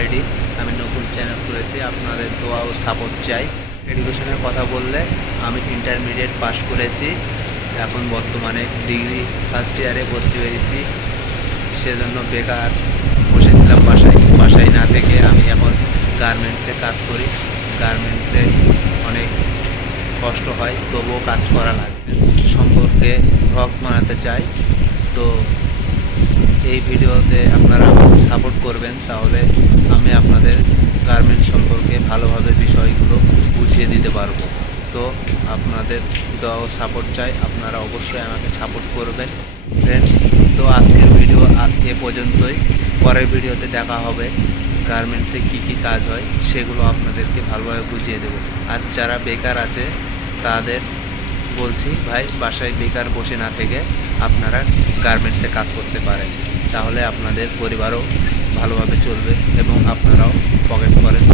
ID. আমি নতুন channel খুলেছি, আপনাদের দোয়া ও সাপোর্ট চাই। এডুকেশনের কথা বললে আমি ইন্টারমিডিয়েট পাস করেছি, এখন বর্তমানে ডিগ্রি ফার্স্ট ইয়ারে ভর্তি হয়েছি। সেজন্য বেকার বসেছিলাম বাসায় না থেকে আমি এখন গার্মেন্টসে কাজ করি। গার্মেন্টসে অনেক কষ্ট হয়, তবুও কাজ করা লাগবে। সম্পর্কে ভ্লগস বানাতে চাই, তো এই ভিডিওতে আপনারা সাপোর্ট করবেন, তাহলে আমি আপনাদের গার্মেন্টস সম্পর্কে ভালোভাবে বিষয়গুলো বুঝিয়ে দিতে পারবো। তো আপনাদের দোয়া ও সাপোর্ট চাই, আপনারা অবশ্যই আমাকে সাপোর্ট করবেন ফ্রেন্ডস। তো আজকের ভিডিও এ পর্যন্তই। পরের ভিডিওতে দেখা হবে গার্মেন্টসে কী কী কাজ হয় সেগুলো আপনাদেরকে ভালোভাবে বুঝিয়ে দেবো। আর যারা বেকার আছে তাদের বলছি, ভাই বাসায় বেকার বসে না থেকে আপনারা গার্মেন্টসে কাজ করতে পারেন, তাহলে আপনাদের পরিবারও ভালোভাবে চলবে এবং আপনারাও পকেট খরচ